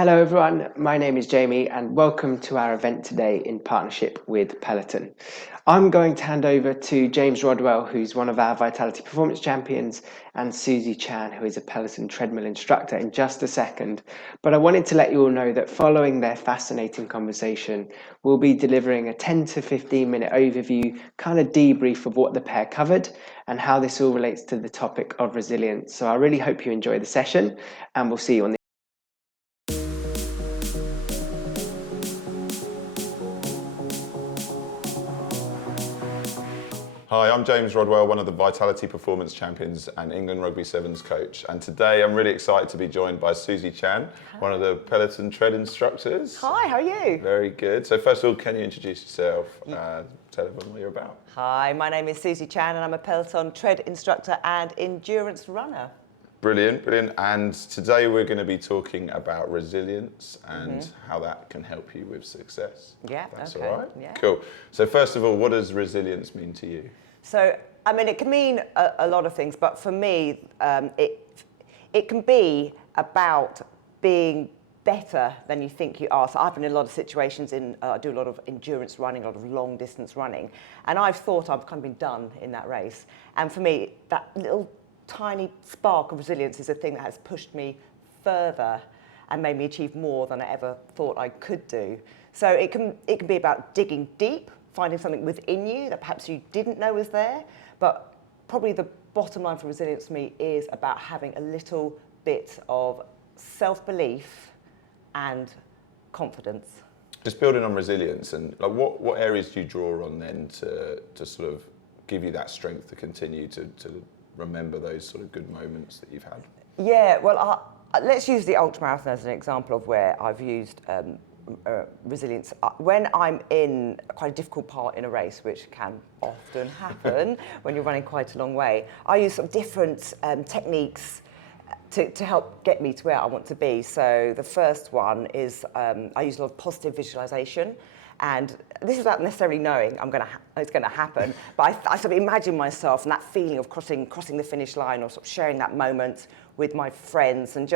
Hello everyone, my name is Jamie and welcome to our event today in partnership with Peloton. I'm going to hand over to James Rodwell, who's one of our Vitality Performance Champions, and Susie Chan, who is a Peloton treadmill instructor, in just a second. But I wanted to let you all know that following their fascinating conversation, we'll be delivering a 10 to 15 minute overview, kind of debrief of what the pair covered and how this all relates to the topic of resilience. So I really hope you enjoy the session and we'll see you on the Hi, I'm James Rodwell, one of the Vitality Performance Champions and England Rugby Sevens coach. And today I'm really excited to be joined by Susie Chan, one of the Peloton tread instructors. Hi, how are you? Very good. So first of all, can you introduce yourself? Tell everyone what you're about. Hi, my name is Susie Chan and I'm a Peloton tread instructor and endurance runner. Brilliant, brilliant. And today we're going to be talking about resilience and how that can help you with success. Yeah, That's okay. all right? Yeah. Cool. So first of all, what does resilience mean to you? So, I mean, it can mean a lot of things, but for me, it can be about being better than you think you are. So I've been in a lot of situations I do a lot of endurance running, a lot of long distance running, and I've thought I've kind of been done in that race. And for me, that little tiny spark of resilience is a thing that has pushed me further and made me achieve more than I ever thought I could do. So it can be about digging deep, finding something within you that perhaps you didn't know was there, but probably the bottom line for resilience for me is about having a little bit of self-belief and confidence. Just building on resilience, and like what areas do you draw on then to sort of give you that strength to continue to remember those sort of good moments that you've had? Yeah, well, let's use the ultramarathon as an example of where I've used resilience. When I'm in quite a difficult part in a race, which can often happen when you're running quite a long way, I use some different techniques to help get me to where I want to be. So the first one is I use a lot of positive visualization. And this is without necessarily knowing it's going to happen, but I sort of imagine myself and that feeling of crossing the finish line, or sort of sharing that moment with my friends, and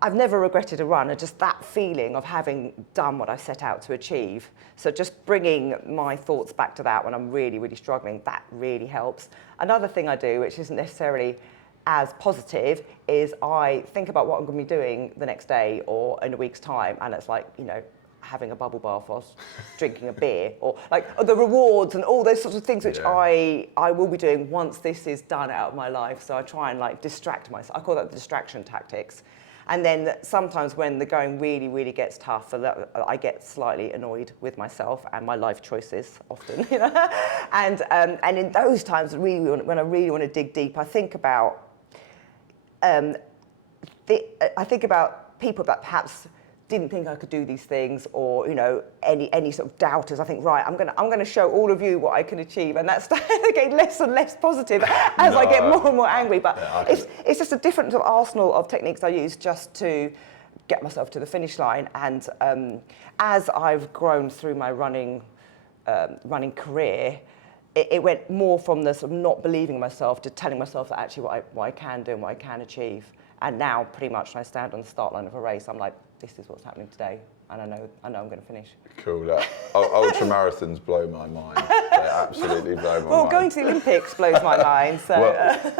I've never regretted a run, and just that feeling of having done what I set out to achieve. So just bringing my thoughts back to that when I'm really, really struggling, that really helps. Another thing I do, which isn't necessarily as positive, is I think about what I'm going to be doing the next day or in a week's time, and it's like, having a bubble bath whilst drinking a beer, or like the rewards and all those sorts of things which I will be doing once this is done out of my life. So I try and distract myself. I call that the distraction tactics. And then sometimes when the going really, really gets tough, I get slightly annoyed with myself and my life choices often, And in those times, really, when I really want to dig deep, I think about people that perhaps didn't think I could do these things, or any sort of doubters. I think, right, I'm gonna show all of you what I can achieve, and that's getting less and less positive as I get more and more angry. But it's just a different sort of arsenal of techniques I use just to get myself to the finish line. And as I've grown through my running career, it went more from the sort of not believing myself to telling myself that actually what I can do and what I can achieve. And now, pretty much, when I stand on the start line of a race, I'm like, this is what's happening today, and I know I'm going to finish. Cool. Ultra marathons blow my mind. They absolutely blow my mind. Well, going to the Olympics blows my mind. So,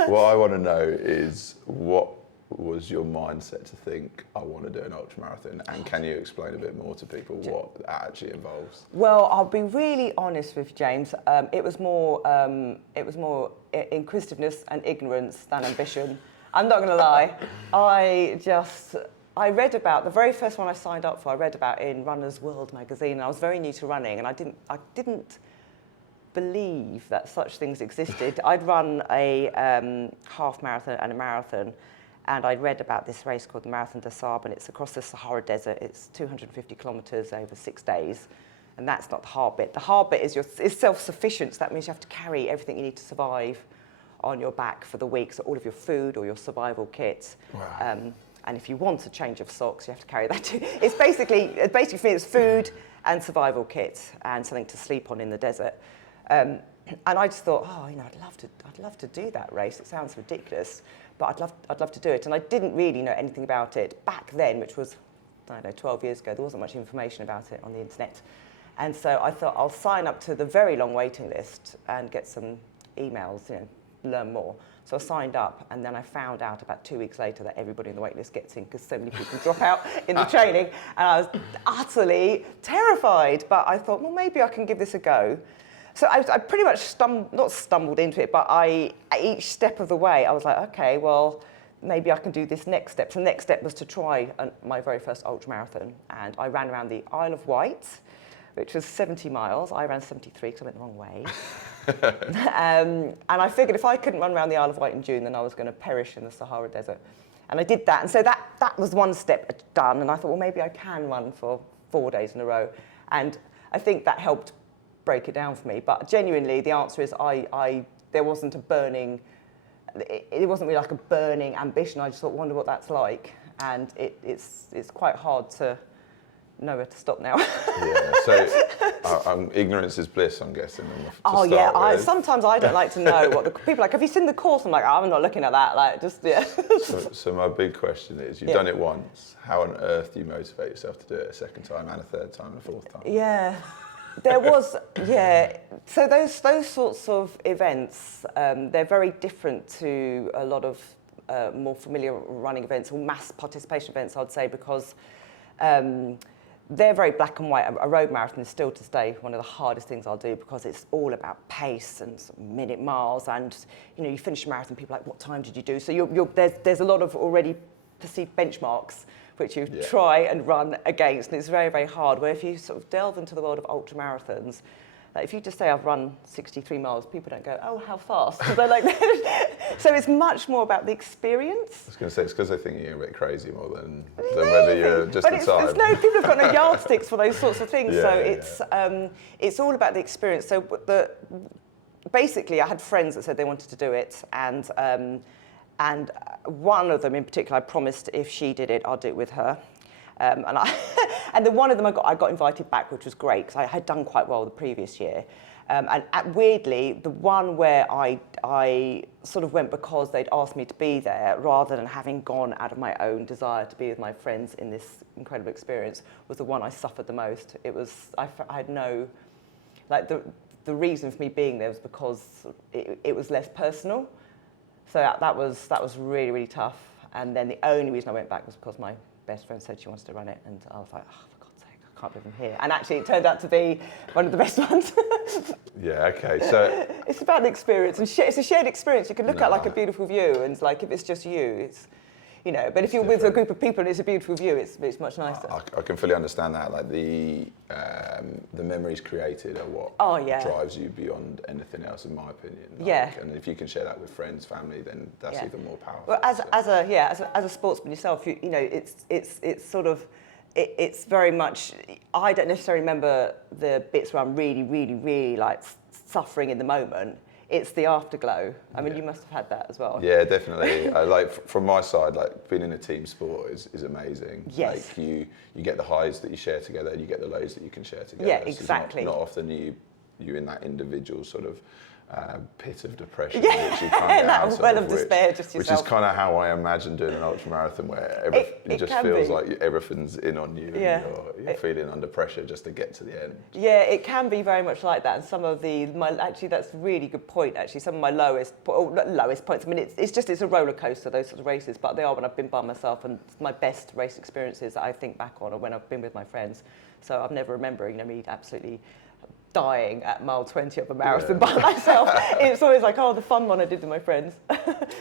what I want to know is, what was your mindset to think, I want to do an ultra marathon, and can you explain a bit more to people what that actually involves? Well, I'll be really honest with James. It was more inquisitiveness and ignorance than ambition. I'm not going to lie. I read about, the very first one I signed up for, I read about in Runner's World magazine, and I was very new to running, and I didn't believe that such things existed. I'd run a half marathon and a marathon, and I'd read about this race called the Marathon des Sables, and it's across the Sahara Desert. It's 250 kilometers over 6 days, and that's not the hard bit. The hard bit is self-sufficient, so that means you have to carry everything you need to survive on your back for the week, so all of your food or your survival kit. Wow. And if you want a change of socks, you have to carry that too. It's basically for me, it's food and survival kit and something to sleep on in the desert. And I just thought, I'd love to do that race. It sounds ridiculous. but I'd love to do it. And I didn't really know anything about it back then, which was, I don't know, 12 years ago. There wasn't much information about it on the internet. And so I thought I'll sign up to the very long waiting list and get some emails, learn more. So I signed up, and then I found out about 2 weeks later that everybody in the wait list gets in because so many people drop out in the training. And I was utterly terrified, but I thought, well, maybe I can give this a go. So I pretty much not stumbled into it, but each step of the way, I was like, okay, well, maybe I can do this next step. So the next step was to try my very first ultramarathon, and I ran around the Isle of Wight, which was 70 miles. I ran 73 because I went the wrong way. And I figured if I couldn't run around the Isle of Wight in June, then I was going to perish in the Sahara Desert. And I did that. And so that was one step done. And I thought, well, maybe I can run for 4 days in a row. And I think that helped break it down for me. But genuinely, the answer is there wasn't a burning, it wasn't really like a burning ambition. I just thought, wonder what that's like. And it's quite hard to know where to stop now. Yeah, so ignorance is bliss, I'm guessing. Oh yeah, sometimes I don't like to know what the people are like. Have you seen the course? I'm like, oh, I'm not looking at that. Like, just yeah. So my big question is, you've done it once. How on earth do you motivate yourself to do it a second time and a third time and a fourth time? Yeah, there was So those sorts of events, they're very different to a lot of more familiar running events or mass participation events, I'd say, because. They're very black and white. A road marathon is still to stay one of the hardest things I'll do because it's all about pace and minute miles. And you finish a marathon, people are like, what time did you do? So there's a lot of already perceived benchmarks which you try and run against, and it's very, very hard. Where if you sort of delve into the world of ultra marathons, like if you just say I've run 63 miles, people don't go, oh, how fast? They're like, so it's much more about the experience. I was going to say, it's because they think you're a bit crazy more than whether you're just in time. No, people have got no yardsticks for those sorts of things. It's all about the experience. So basically, I had friends that said they wanted to do it, and one of them in particular, I promised if she did it, I'll do it with her. And then one of them I got invited back, which was great because I had done quite well the previous year. And weirdly, the one where I sort of went because they'd asked me to be there rather than having gone out of my own desire to be with my friends in this incredible experience was the one I suffered the most. It was, I had no, like the reason for me being there was because it was less personal. So that was really, really tough. And then the only reason I went back was because my best friend said she wanted to run it, and I was like, oh, for God's sake, I can't believe I'm here. And actually, it turned out to be one of the best ones. Yeah, okay, so... It's about the experience, and it's a shared experience. You can look at like a beautiful view, and it's like, if it's just you, it's, but if you're with a group of people and it's a beautiful view, it's much nicer. I can fully understand that. Like the memories created are what drives you beyond anything else, in my opinion. And if you can share that with friends, family, then that's even more powerful. Well, as a sportsman yourself, it's sort of it's very much. I don't necessarily remember the bits where I'm really, really, really like suffering in the moment. It's the afterglow. I mean, you must have had that as well. Yeah, definitely. From my side, like being in a team sport is amazing. Yes. Like you get the highs that you share together, and you get the lows that you can share together. Yeah, exactly. So not often you in that individual sort of pit of depression, which you can't get out well of despair, just yourself. Which is kind of how I imagine doing an ultramarathon, where it just feels like everything's in on you, and you're feeling under pressure just to get to the end. Yeah, it can be very much like that. And some of actually, that's a really good point. Actually, some of my lowest points. I mean, it's a roller coaster, those sorts of races, but they are when I've been by myself, and my best race experiences that I think back on are when I've been with my friends. So I'm never remembering, me absolutely dying at mile 20 of a marathon by myself. It's always like, oh, the fun one I did with my friends.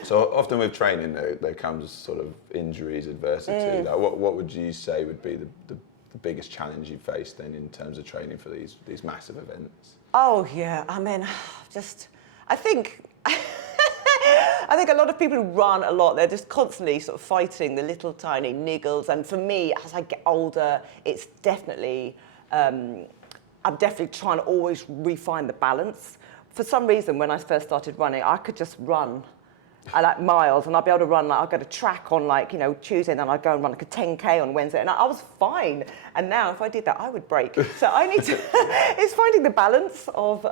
So often with training, there comes sort of injuries, adversity. Like what would you say would be the biggest challenge you faced then in terms of training for these massive events? Oh yeah, I mean, I think a lot of people who run a lot, they're just constantly sort of fighting the little tiny niggles. And for me, as I get older, it's definitely, I'm definitely trying to always refine the balance. For some reason, when I first started running, I could just run miles, and I'd be able to run, I'd go to track on Tuesday, and then I'd go and run like a 10K on Wednesday, and I was fine. And now if I did that, I would break. So I need to, it's finding the balance of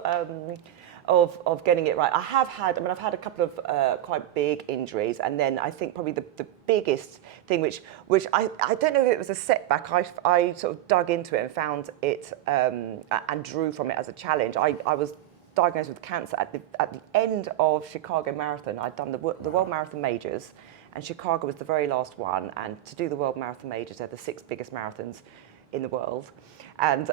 of getting it right. I've had a couple of quite big injuries, and then I think probably the biggest thing, which I don't know if it was a setback. I sort of dug into it and found it and drew from it as a challenge. I was diagnosed with cancer at the end of Chicago Marathon. I'd done the World Marathon Majors, and Chicago was the very last one. And to do the World Marathon Majors, they're the 6 biggest marathons in the world, and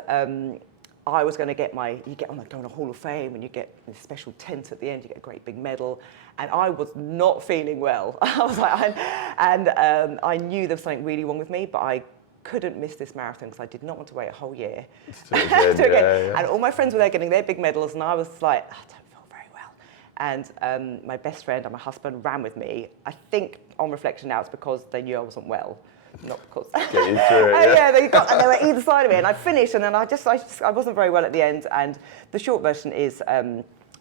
I was going to get you get on a Hall of Fame, and you get this special tent at the end, you get a great big medal, and I was not feeling well. I was like, I knew there was something really wrong with me, but I couldn't miss this marathon because I did not want to wait a whole year. And all my friends were there getting their big medals, and I was like, I don't feel very well. And my best friend and my husband ran with me. I think on reflection now, it's because they knew I wasn't well. Not because. Get you through it, yeah, and they were either side of me, and I finished, and then I wasn't very well at the end. And the short version is,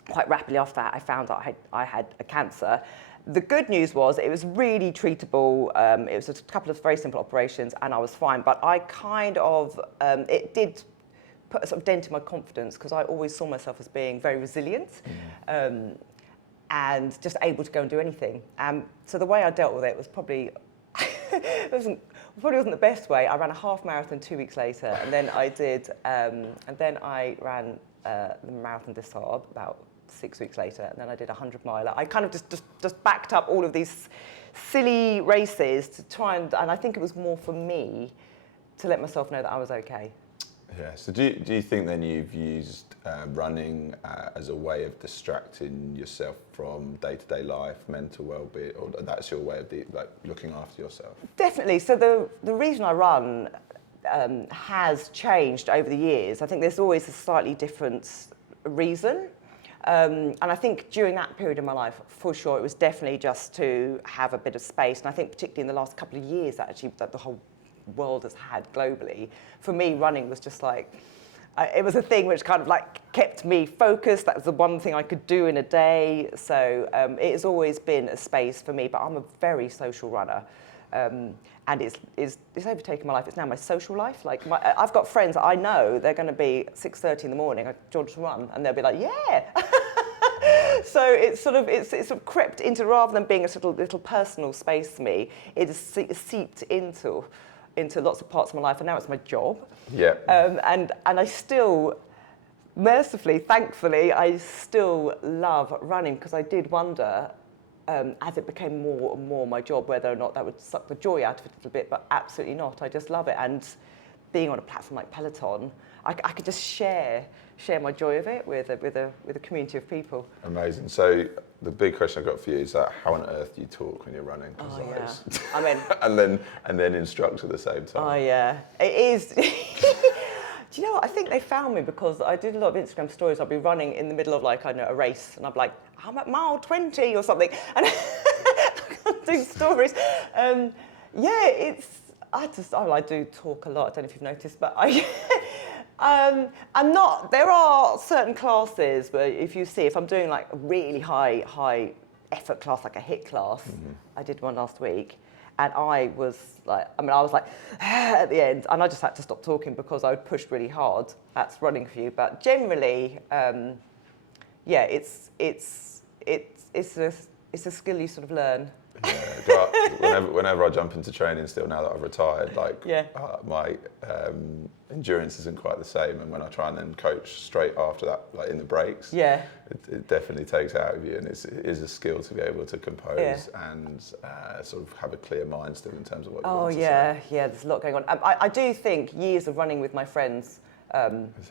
quite rapidly after that, I found out I had a cancer. The good news was it was really treatable. It was a couple of very simple operations, and I was fine. But I kind of it did put a sort of dent in my confidence, because I always saw myself as being very resilient. And just able to go and do anything. So the way I dealt with it was probably. It probably wasn't the best way. I ran a half marathon 2 weeks later, and then I ran the Marathon des Sables about 6 weeks later, and then I did a 100-miler. I kind of just backed up all of these silly races to try and I think it was more for me to let myself know that I was okay. Yeah. So do you think then you've used running as a way of distracting yourself from day-to-day life, mental well-being, or that's your way of looking after yourself? Definitely. So the reason I run has changed over the years. I think there's always a slightly different reason. And I think during that period in my life, for sure, it was definitely just to have a bit of space. And I think particularly in the last couple of years, actually, that the whole world has had globally, for me, running was just like, it was a thing which kind of like kept me focused. That was the one thing I could do in a day. So it has always been a space for me, but I'm a very social runner. And it's overtaken my life. It's now my social life. Like I've got friends that I know they're going to be 6:30 in the morning. I George to run, and they'll be like, yeah. So it's sort of crept into, rather than being a sort of little personal space for me, it has seeped into lots of parts of my life, and now it's my job. Yeah. And I still, mercifully, thankfully, I still love running, because I did wonder, as it became more and more my job, whether or not that would suck the joy out of it a little bit, but absolutely not. I just love it. And being on a platform like Peloton, I could just share my joy of it with a community of people. Amazing. So the big question I've got for you is that how on earth do you talk when you're running? Oh, yeah. I mean, and then instruct at the same time. Oh yeah, it is. Do you know what? I think they found me because I did a lot of Instagram stories. I'd be running in the middle of like, I don't know, a race, and I'd be like, I'm at mile 20 or something, and doing stories. Yeah, I do talk a lot. I don't know if you've noticed, but I'm not. There are certain classes where if I'm doing like a really high effort class, like a HIIT class, I did one last week, and I was like at the end, and I just had to stop talking because I would pushed really hard. That's running for you, but generally, yeah, it's a skill you sort of learn. Yeah, whenever I jump into training still, now that I've retired, my endurance isn't quite the same, and when I try and then coach straight after that, like in the breaks, it definitely takes out of you, and it is a skill to be able to compose and sort of have a clear mind still in terms of what you want to say. Yeah, there's a lot going on. I do think years of running with my friends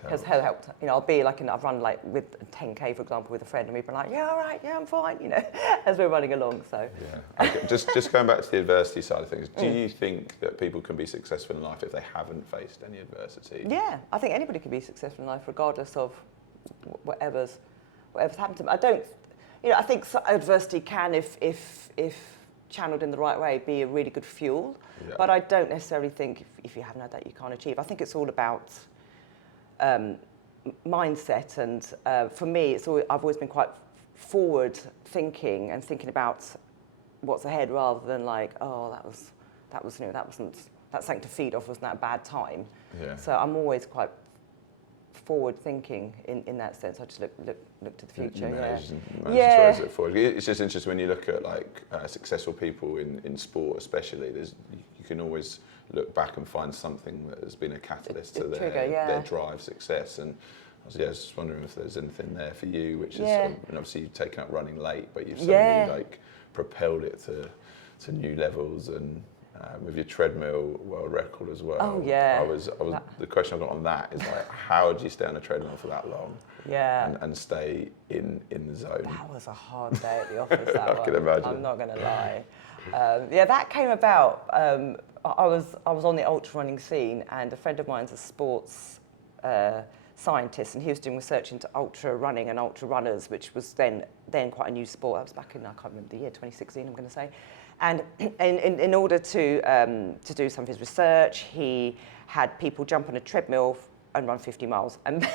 has helped. You know, I've run like with 10K, for example, with a friend, and we've been like, yeah, all right, yeah, I'm fine, you know, as we're running along. So yeah, okay. just going back to the adversity side of things, do you think that people can be successful in life if they haven't faced any adversity? Yeah, I think anybody can be successful in life regardless of whatever's happened to them. I don't, you know, I think adversity can, if channeled in the right way, be a really good fuel. Yeah. But I don't necessarily think if you haven't had that, you can't achieve. I think it's all about mindset, and for me, I've always been quite forward thinking and thinking about what's ahead, rather than like, oh, that was you know, that something to feed off, wasn't that a bad time? Yeah. So I'm always quite forward thinking in that sense. I just look to the future. Towards it forward. It's just interesting when you look at like successful people in sport, especially. You can always look back and find something that has been a catalyst to their drive, success. And I was just wondering if there's anything there for you, which is and obviously you've taken up running late, but you've suddenly like propelled it to new levels, and with your treadmill world record as well. Oh yeah. The question I got on that is like, how do you stay on a treadmill for that long? Yeah. And stay in the zone. That was a hard day at the office. I can imagine. I'm not going to lie. That came about. I was on the ultra running scene, and a friend of mine's a sports scientist, and he was doing research into ultra running and ultra runners, which was then quite a new sport. That was back in, I can't remember the year, 2016, I'm going to say. And in order to do some of his research, he had people jump on a treadmill and run 50 miles. And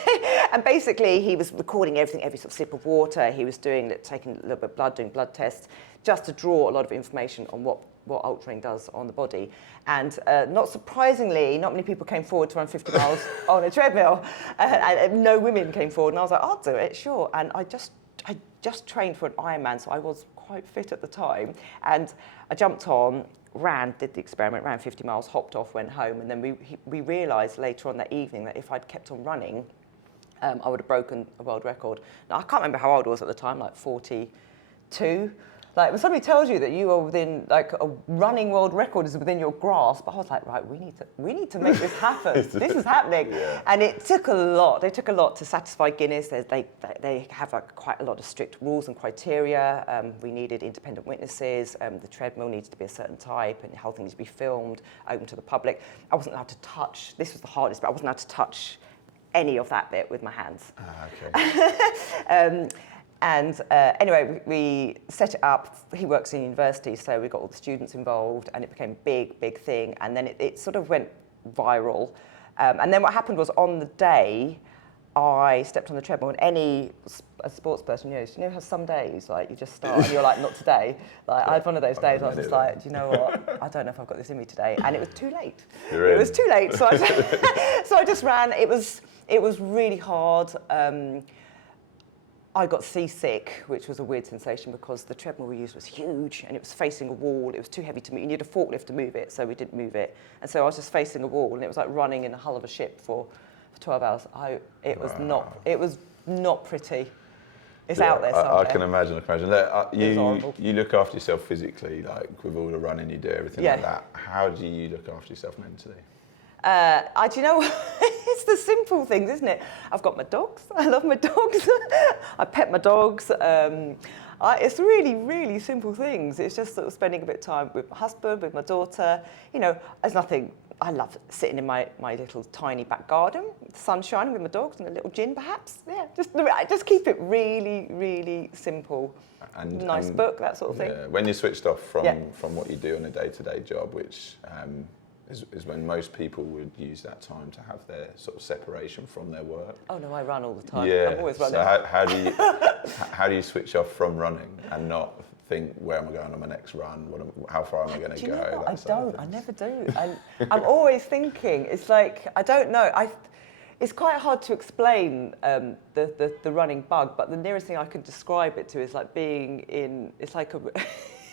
basically, he was recording everything, every sort of sip of water. He was taking a little bit of blood, doing blood tests, just to draw a lot of information on what ultraing does on the body. And not surprisingly, not many people came forward to run 50 miles on a treadmill. And no women came forward. And I was like, I'll do it, sure. And I just trained for an Ironman, so I was quite fit at the time. And I jumped on, did the experiment, ran 50 miles, hopped off, went home. And then we realised later on that evening that if I'd kept on running, I would have broken a world record. Now, I can't remember how old I was at the time, like 42. Like, when somebody tells you that you are within, like, a running world record is within your grasp, I was like, right, we need to make this happen. This is happening. Yeah. And it took a lot. They took a lot to satisfy Guinness. They have quite a lot of strict rules and criteria. We needed independent witnesses. The treadmill needs to be a certain type, and the whole thing needs to be filmed, open to the public. I wasn't allowed to touch. This was the hardest, but I wasn't allowed to touch any of that bit with my hands. Okay. Anyway, we set it up. He works in university, so we got all the students involved, and it became a big thing. And then it sort of went viral. And then what happened was, on the day, I stepped on the treadmill, and a sports person knows, you know how some days, like, you just start and you're like, not today. Like, I had one of those days, I was just like, do you know what? I don't know if I've got this in me today. And it was too late. It was too late. So I just ran. It was really hard. I got seasick, which was a weird sensation because the treadmill we used was huge and it was facing a wall. It was too heavy to move. You needed a forklift to move it, so we didn't move it. And so I was just facing a wall, and it was like running in the hull of a ship for 12 hours. It was not pretty. It's out there somewhere. I can imagine. You look after yourself physically, like with all the running you do, everything like that. How do you look after yourself mentally? Do you know, it's the simple things, isn't it? I've got my dogs. I love my dogs. I pet my dogs. It's really, really simple things. It's just sort of spending a bit of time with my husband, with my daughter. You know, there's nothing. I love sitting in my little tiny back garden, the sun shining with my dogs and a little gin, perhaps. Yeah, just keep it really, really simple. And nice book, that sort of thing. Yeah. When you're switched off from what you do on a day-to-day job, which is when most people would use that time to have their sort of separation from their work. Oh no, I run all the time. Yeah. I'm always running. So how do you switch off from running and not think, where am I going on my next run? How far am I going to go? Know what? I never do. I'm always thinking. It's like, I don't know. It's quite hard to explain the running bug, but the nearest thing I can describe it to is like being in. It's like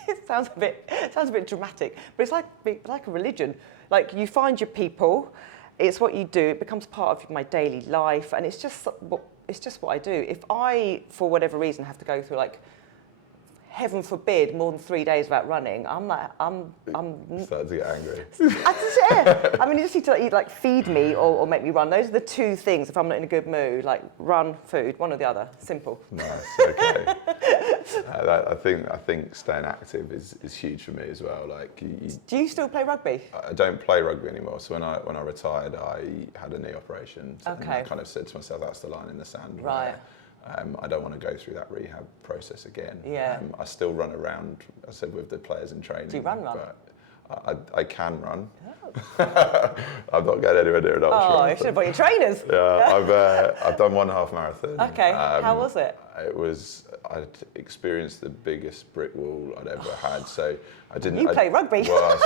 it sounds a bit dramatic, but it's like a religion. Like, you find your people, it's what you do, it becomes part of my daily life, and it's just what I do. If I, for whatever reason, have to go through, like, heaven forbid, more than 3 days without running, I'm starting to get angry. I mean, you just need to feed me or make me run. Those are the two things. If I'm not in a good mood, like run, food, one or the other. Simple. Nice. Okay. I think staying active is huge for me as well. Like, do you still play rugby? I don't play rugby anymore. So when I retired, I had a knee operation. So I kind of said to myself, that's the line in the sand. Right. I don't want to go through that rehab process again. Yeah. I still run around, I said, with the players in training. Do you run? But I can run. Oh. I'm not going anywhere near an ultra. Oh, you should have brought your trainers. Yeah, I've done 1.5 marathon. Okay, how was it? It was, I'd experienced the biggest brick wall I'd ever had. So I didn't. You play rugby. Well,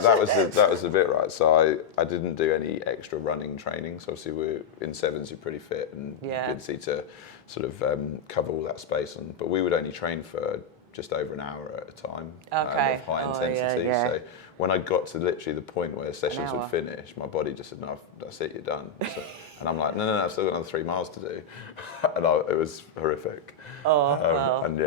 that was the bit, right. So I didn't do any extra running training. So obviously we're in sevens, you're pretty fit and busy to sort of cover all that space. But we would only train for just over an hour at a time of high intensity. So when I got to literally the point where sessions would finish, my body just said, "No, that's it, you're done." So, and I'm like, no, I've still got another 3 miles to do. And it was horrific. Wow. And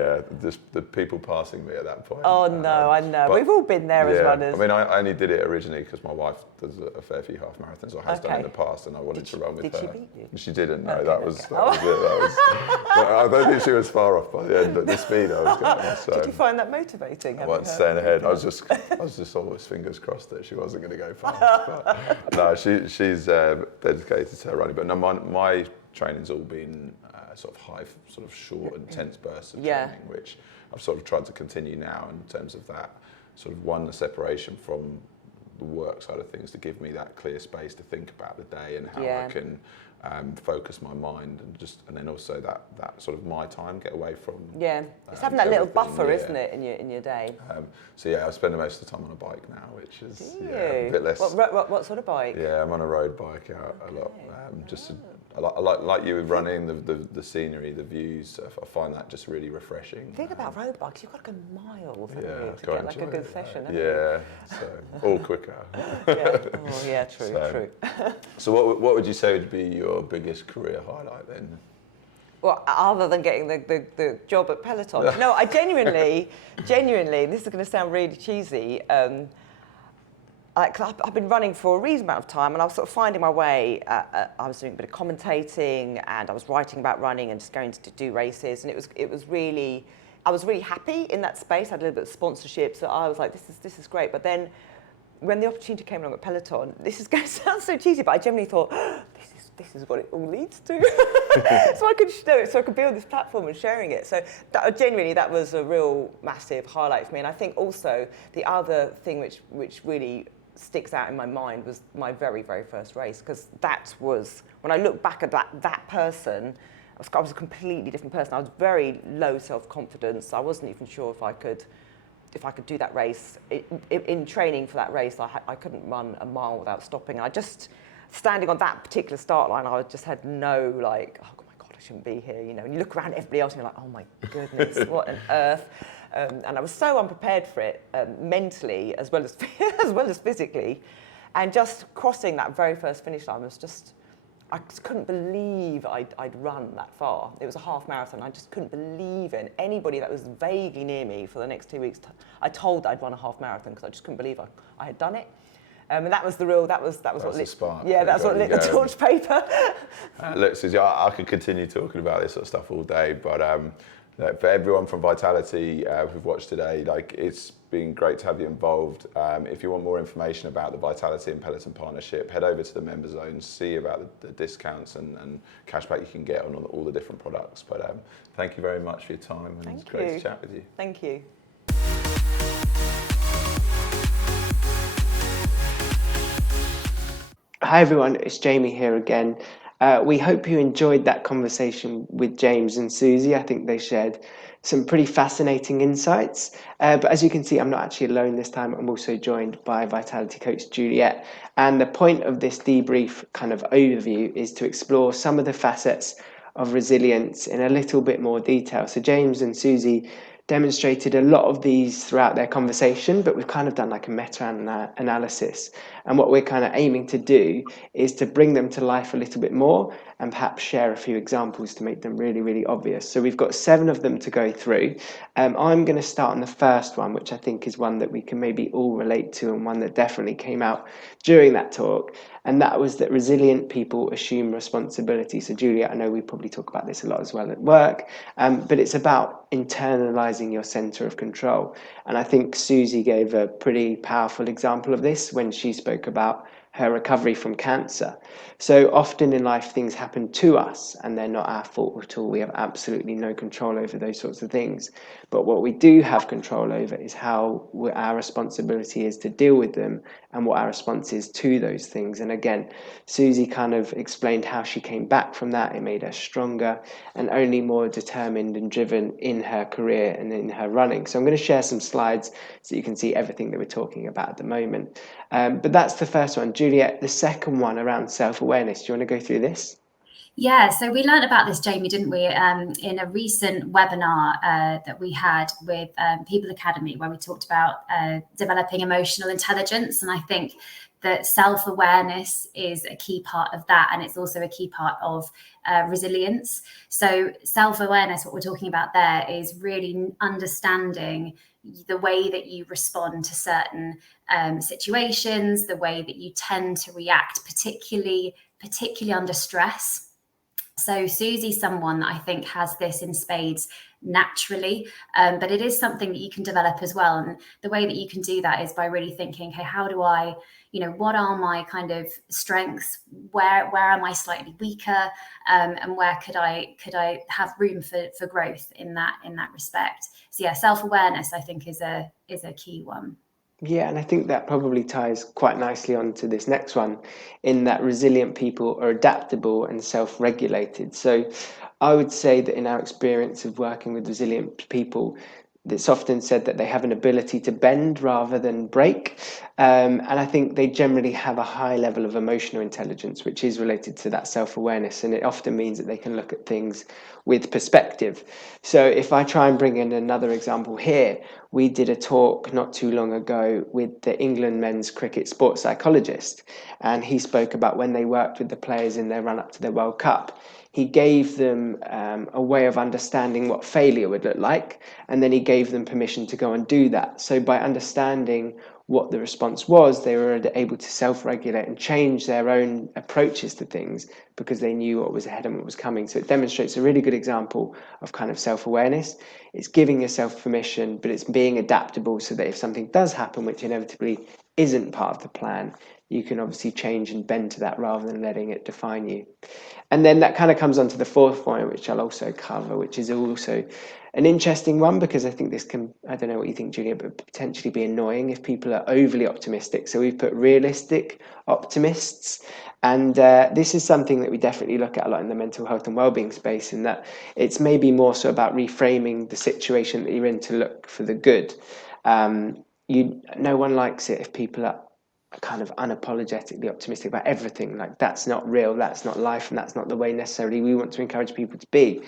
just the people passing me at that point. Oh no, I know. We've all been there as runners. I mean, I only did it originally because my wife does a fair few half marathons, or has done in the past, and I wanted to run with her. Did she beat you? She didn't. No, that was it. I don't think she was far off by the end, but the speed I was going. So. Did you find that motivating? I wasn't staying ahead. I was just always fingers crossed that she wasn't going to go fast. But no, she's dedicated to her running. But no, my training's all been sort of high, sort of short, intense bursts of training, which I've sort of tried to continue now in terms of that sort of the separation from the work side of things to give me that clear space to think about the day and how I can focus my mind and then also that sort of my time, get away from it's having that little buffer, isn't it, in your day? So I spend most of the time on a bike now, which is a bit less. What sort of bike? Yeah, I'm on a road bike out a lot. I like you with running, the scenery, the views. I find that just really refreshing. The thing about road bikes, you've got to go miles, haven't you, to get like a good session. So all quicker. True. So what would you say would be your biggest career highlight then? Well, other than getting the job at Peloton. No, I genuinely, this is going to sound really cheesy. I've been running for a reasonable amount of time, and I was sort of finding my way. I was doing a bit of commentating, and I was writing about running and just going to do races, and it was really, I was really happy in that space. I had a little bit of sponsorship, so I was like, this is great. But then, when the opportunity came along at Peloton, this is going to sound so cheesy, but I genuinely thought, this is what it all leads to. So I could be on this platform and sharing it. So that was a real massive highlight for me. And I think also the other thing which really sticks out in my mind was my very, very first race, because that was, when I look back at that person, I was a completely different person. I was very low self-confidence. I wasn't even sure if I could do that race. In training for that race, I couldn't run a mile without stopping. I just, standing on that particular start line, I just had no oh my God, I shouldn't be here, and you look around at everybody else and you're like, oh my goodness, what on earth. And I was so unprepared for it, mentally as well as physically. And just crossing that very first finish line was just, I just couldn't believe I'd run that far. It was a half marathon. I just couldn't believe it. And anybody that was vaguely near me for the next 2 weeks, I told I'd run a half marathon because I just couldn't believe I had done it. And that was what lit, spark. Yeah, that's what lit the torch paper. Look, Susie, I could continue talking about this sort of stuff all day, but for everyone from Vitality who've watched today, it's been great to have you involved. If you want more information about the Vitality and Peloton partnership, head over to the member zone, see about the discounts and cashback you can get on all the different products. But thank you very much for your time, and it's great to chat with you. Thank you. Hi everyone, it's Jamie here again. We hope you enjoyed that conversation with James and Susie. I think they shared some pretty fascinating insights. But as you can see, I'm not actually alone this time. I'm also joined by Vitality coach Juliet. And the point of this debrief kind of overview is to explore some of the facets of resilience in a little bit more detail. So James and Susie demonstrated a lot of these throughout their conversation, but we've kind of done like a meta-analysis. And what we're kind of aiming to do is to bring them to life a little bit more and perhaps share a few examples to make them really, really obvious. So we've got 7 of them to go through. I'm going to start on the first one, which I think is one that we can maybe all relate to and one that definitely came out during that talk. And that was that resilient people assume responsibility. So Juliet, I know we probably talk about this a lot as well at work, but it's about internalizing your center of control. And I think Susie gave a pretty powerful example of this when she spoke about her recovery from cancer. So often in life, things happen to us and they're not our fault at all. We have absolutely no control over those sorts of things. But what we do have control over is how our responsibility is to deal with them and what our response is to those things. And again, Susie kind of explained how she came back from that. It made her stronger and only more determined and driven in her career and in her running. So I'm going to share some slides so you can see everything that we're talking about at the moment. But that's the first one. Juliet, the second one around self-awareness. Do you want to go through this? Yeah, so we learned about this, Jamie, didn't we, in a recent webinar that we had with People Academy, where we talked about developing emotional intelligence. And I think that self-awareness is a key part of that, and it's also a key part of resilience. So self-awareness, what we're talking about there, is really understanding the way that you respond to certain situations, the way that you tend to react, particularly under stress. So Susie's someone that I think has this in spades naturally, but it is something that you can develop as well. And the way that you can do that is by really thinking, okay, how do I, what are my kind of strengths? Where am I slightly weaker? And where could I have room for growth in that respect? So yeah, self-awareness, I think, is a key one. Yeah, and I think that probably ties quite nicely onto this next one, in that resilient people are adaptable and self-regulated. So I would say that in our experience of working with resilient people, it's often said that they have an ability to bend rather than break. And I think they generally have a high level of emotional intelligence, which is related to that self-awareness. And it often means that they can look at things with perspective. So if I try and bring in another example here, we did a talk not too long ago with the England men's cricket sports psychologist, and he spoke about when they worked with the players in their run up to the World Cup. He gave them a way of understanding what failure would look like, and then he gave them permission to go and do that. So by understanding what the response was, they were able to self-regulate and change their own approaches to things because they knew what was ahead and what was coming. So it demonstrates a really good example of kind of self-awareness. It's giving yourself permission, but it's being adaptable so that if something does happen, which inevitably isn't part of the plan, you can obviously change and bend to that rather than letting it define you. And then that kind of comes on to the fourth point, which I'll also cover, which is also an interesting one, because I think this can, I don't know what you think, Julia, but potentially be annoying if people are overly optimistic. So we've put realistic optimists. And this is something that we definitely look at a lot in the mental health and wellbeing space, in that it's maybe more so about reframing the situation that you're in to look for the good. No one likes it if people are kind of unapologetically optimistic about everything. Like, that's not real, that's not life, and that's not the way necessarily we want to encourage people to be.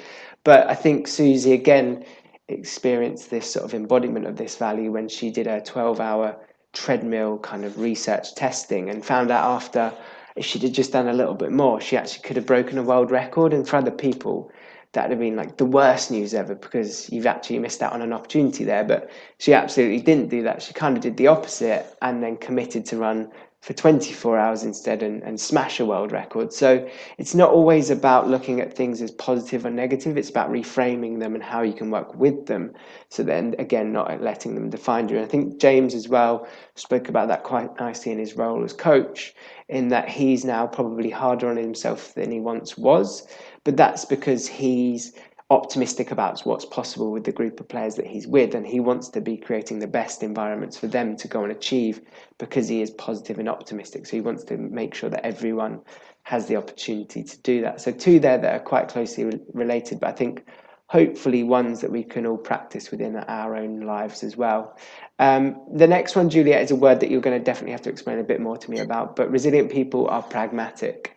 But I think Susie again experienced this sort of embodiment of this value when she did a 12-hour treadmill kind of research testing and found out after, if she'd just done a little bit more, she actually could have broken a world record. And for other people, that would have been like the worst news ever, because you've actually missed out on an opportunity there. But she absolutely didn't do that. She kind of did the opposite and then committed to run for 24 hours instead and smash a world record. So it's not always about looking at things as positive or negative. It's about reframing them and how you can work with them. So then, again, not letting them define you. And I think James as well spoke about that quite nicely in his role as coach, in that he's now probably harder on himself than he once was. But that's because he's optimistic about what's possible with the group of players that he's with, and he wants to be creating the best environments for them to go and achieve, because he is positive and optimistic. So he wants to make sure that everyone has the opportunity to do that. So two there that are quite closely related, but I think hopefully ones that we can all practice within our own lives as well. The next one, Juliet, is a word that you're going to definitely have to explain a bit more to me about, but resilient people are pragmatic.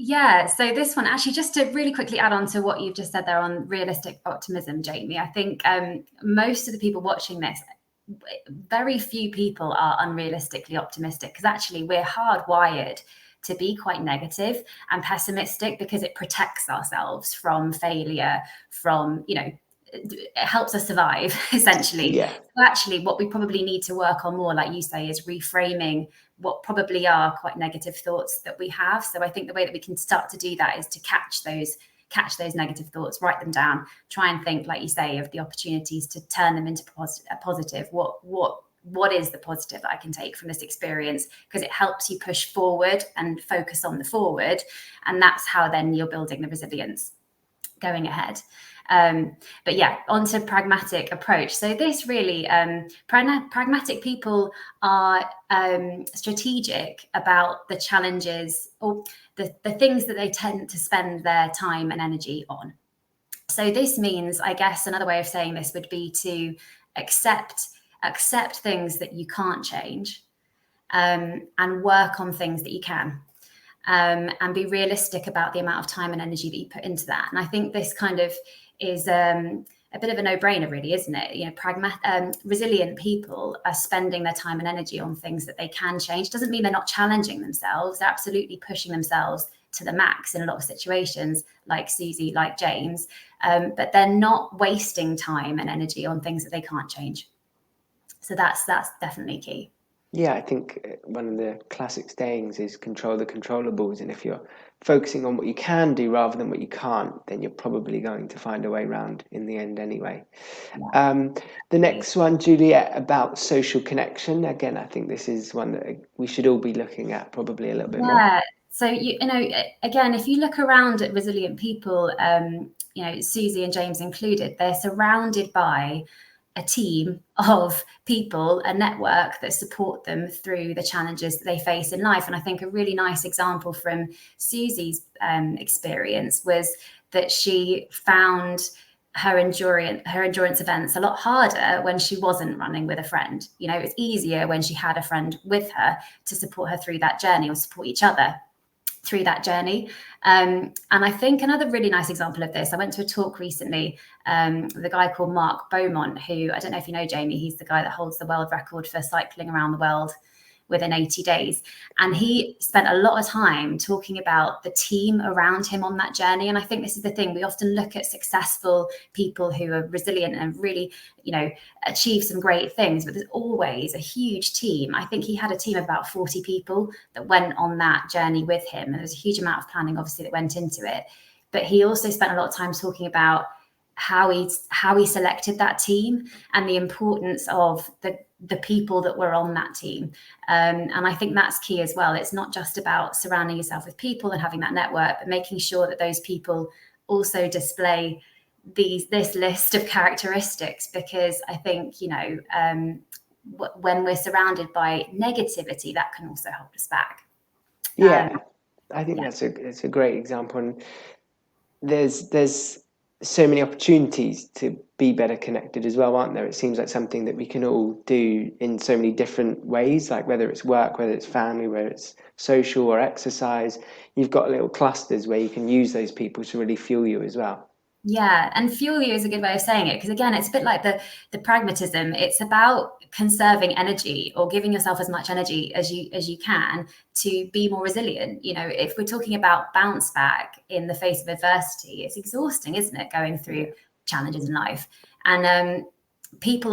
Yeah, so this one, actually, just to really quickly add on to what you've just said there on realistic optimism, Jamie, I think most of the people watching this, very few people are unrealistically optimistic, because actually we're hardwired to be quite negative and pessimistic because it protects ourselves from failure, from, it helps us survive, essentially. Yeah. So actually, what we probably need to work on more, like you say, is reframing what probably are quite negative thoughts that we have. So I think the way that we can start to do that is to catch those negative thoughts, write them down, try and think, like you say, of the opportunities to turn them into a positive. What what is the positive that I can take from this experience, because it helps you push forward and focus on the forward, and that's how then you're building the resilience going ahead. But yeah, onto pragmatic approach. So this really, pragmatic people are strategic about the challenges or the things that they tend to spend their time and energy on. So this means, I guess, another way of saying this would be to accept things that you can't change, and work on things that you can. And be realistic about the amount of time and energy that you put into that. And I think this kind of is a bit of a no-brainer, really, isn't it? You know, resilient people are spending their time and energy on things that they can change. Doesn't mean they're not challenging themselves. They're absolutely pushing themselves to the max in a lot of situations, like Susie, like James, but they're not wasting time and energy on things that they can't change. So that's definitely key. Yeah, I think one of the classic sayings is control the controllables. And if you're focusing on what you can do rather than what you can't, then you're probably going to find a way around in the end anyway. Yeah. The next one, Juliet, about social connection. Again, I think this is one that we should all be looking at probably a little bit more. So, you know, again, if you look around at resilient people, you know, Susie and James included, they're surrounded by a team of people, a network that support them through the challenges that they face in life. And I think a really nice example from Susie's experience was that she found her endurance events a lot harder when she wasn't running with a friend. You know, it's easier when she had a friend with her to support her through that journey, or support each other through that journey. And I think another really nice example of this, I went to a talk recently with a guy called Mark Beaumont, who, I don't know if you know, Jamie, he's the guy that holds the world record for cycling around the world within 80 days. And he spent a lot of time talking about the team around him on that journey. And I think this is the thing, we often look at successful people who are resilient and really, you know, achieve some great things, but there's always a huge team. I think he had a team of about 40 people that went on that journey with him. And there was a huge amount of planning, obviously, that went into it. But he also spent a lot of time talking about how he selected that team and the importance of the people that were on that team. And I think that's key as well. It's not just about surrounding yourself with people and having that network, but making sure that those people also display this list of characteristics, because I think, you know, when we're surrounded by negativity, that can also hold us back. Yeah, I think that's a great example. And there's so many opportunities to be better connected as well, aren't there? It seems like something that we can all do in so many different ways, like whether it's work, whether it's family, whether it's social or exercise. You've got little clusters where you can use those people to really fuel you as well. Yeah, and fuel you is a good way of saying it, because again, it's a bit like the pragmatism. It's about conserving energy, or giving yourself as much energy as you can to be more resilient. You know, if we're talking about bounce back in the face of adversity, it's exhausting, isn't it, going through challenges in life? And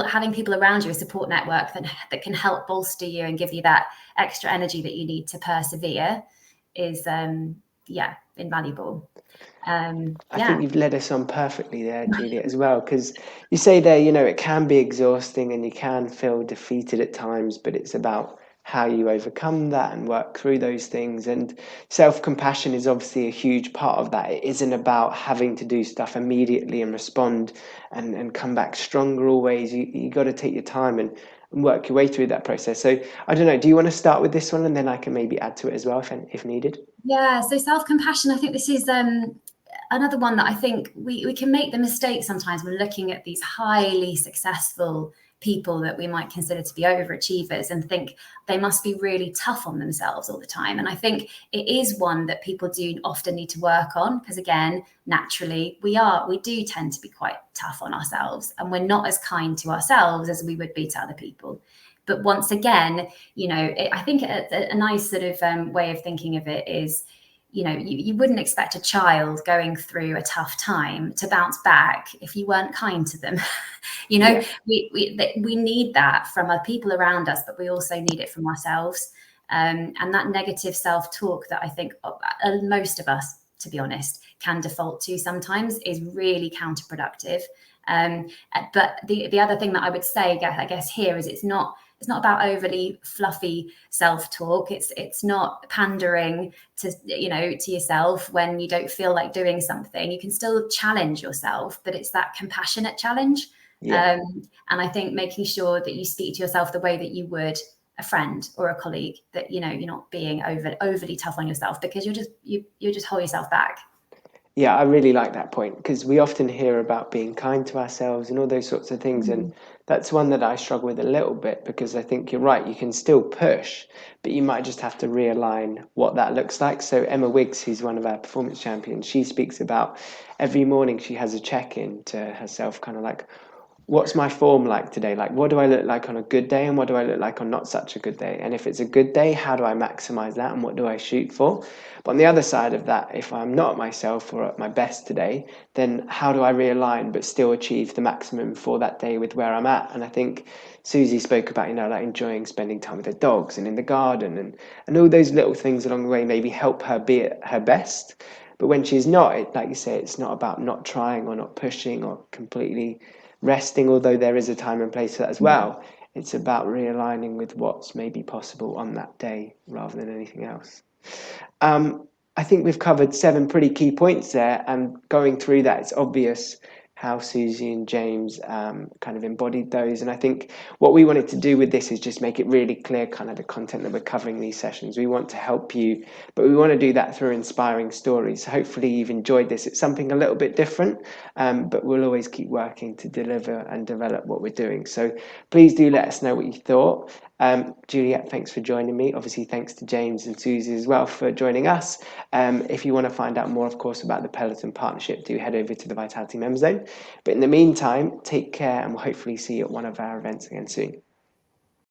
having people around you, a support network that can help bolster you and give you that extra energy that you need to persevere is invaluable. I think you've led us on perfectly there, Juliet, as well, because you say there, you know, it can be exhausting and you can feel defeated at times, but it's about how you overcome that and work through those things. And self-compassion is obviously a huge part of that. It isn't about having to do stuff immediately and respond and come back stronger always. You got to take your time and work your way through that process. So I don't know, do you want to start with this one, and then I can maybe add to it as well if needed? Yeah, so self-compassion, I think this is another one that I think we can make the mistake sometimes when looking at these highly successful people that we might consider to be overachievers and think they must be really tough on themselves all the time. And I think it is one that people do often need to work on, because again, naturally we do tend to be quite tough on ourselves, and we're not as kind to ourselves as we would be to other people. But once again, you know, I think a nice sort of way of thinking of it is, you know, you wouldn't expect a child going through a tough time to bounce back if you weren't kind to them. You know, we need that from our people around us, but we also need it from ourselves. And that negative self-talk that I think most of us, to be honest, can default to sometimes is really counterproductive. But the other thing that I would say, I guess here, is it's not about overly fluffy self-talk. It's not pandering to, you know, to yourself when you don't feel like doing something. You can still challenge yourself, but it's that compassionate challenge. And I think making sure that you speak to yourself the way that you would a friend or a colleague, that, you know, you're not being overly tough on yourself, because you just hold yourself back. Yeah, I really like that point, because we often hear about being kind to ourselves and all those sorts of things. And that's one that I struggle with a little bit, because I think you're right, you can still push, but you might just have to realign what that looks like. So Emma Wiggs, who's one of our performance champions, she speaks about every morning she has a check-in to herself, kind of like, what's my form like today? Like, what do I look like on a good day, and what do I look like on not such a good day? And if it's a good day, how do I maximize that, and what do I shoot for? But on the other side of that, if I'm not myself or at my best today, then how do I realign but still achieve the maximum for that day with where I'm at? And I think Susie spoke about, you know, like enjoying spending time with her dogs and in the garden, and all those little things along the way maybe help her be at her best. But when she's not, like you say, it's not about not trying or not pushing or completely resting, although there is a time and place for that as well. It's about realigning with what's maybe possible on that day rather than anything else. I think we've covered 7 pretty key points there, and going through that, it's obvious how Susie and James kind of embodied those. And I think what we wanted to do with this is just make it really clear kind of the content that we're covering in these sessions. We want to help you, but we want to do that through inspiring stories. So hopefully you've enjoyed this. It's something a little bit different, but we'll always keep working to deliver and develop what we're doing. So please do let us know what you thought. Juliet, thanks for joining me. Obviously, thanks to James and Susie as well for joining us. If you want to find out more, of course, about the Peloton partnership, do head over to the Vitality Member Zone. But in the meantime, take care, and we'll hopefully see you at one of our events again soon.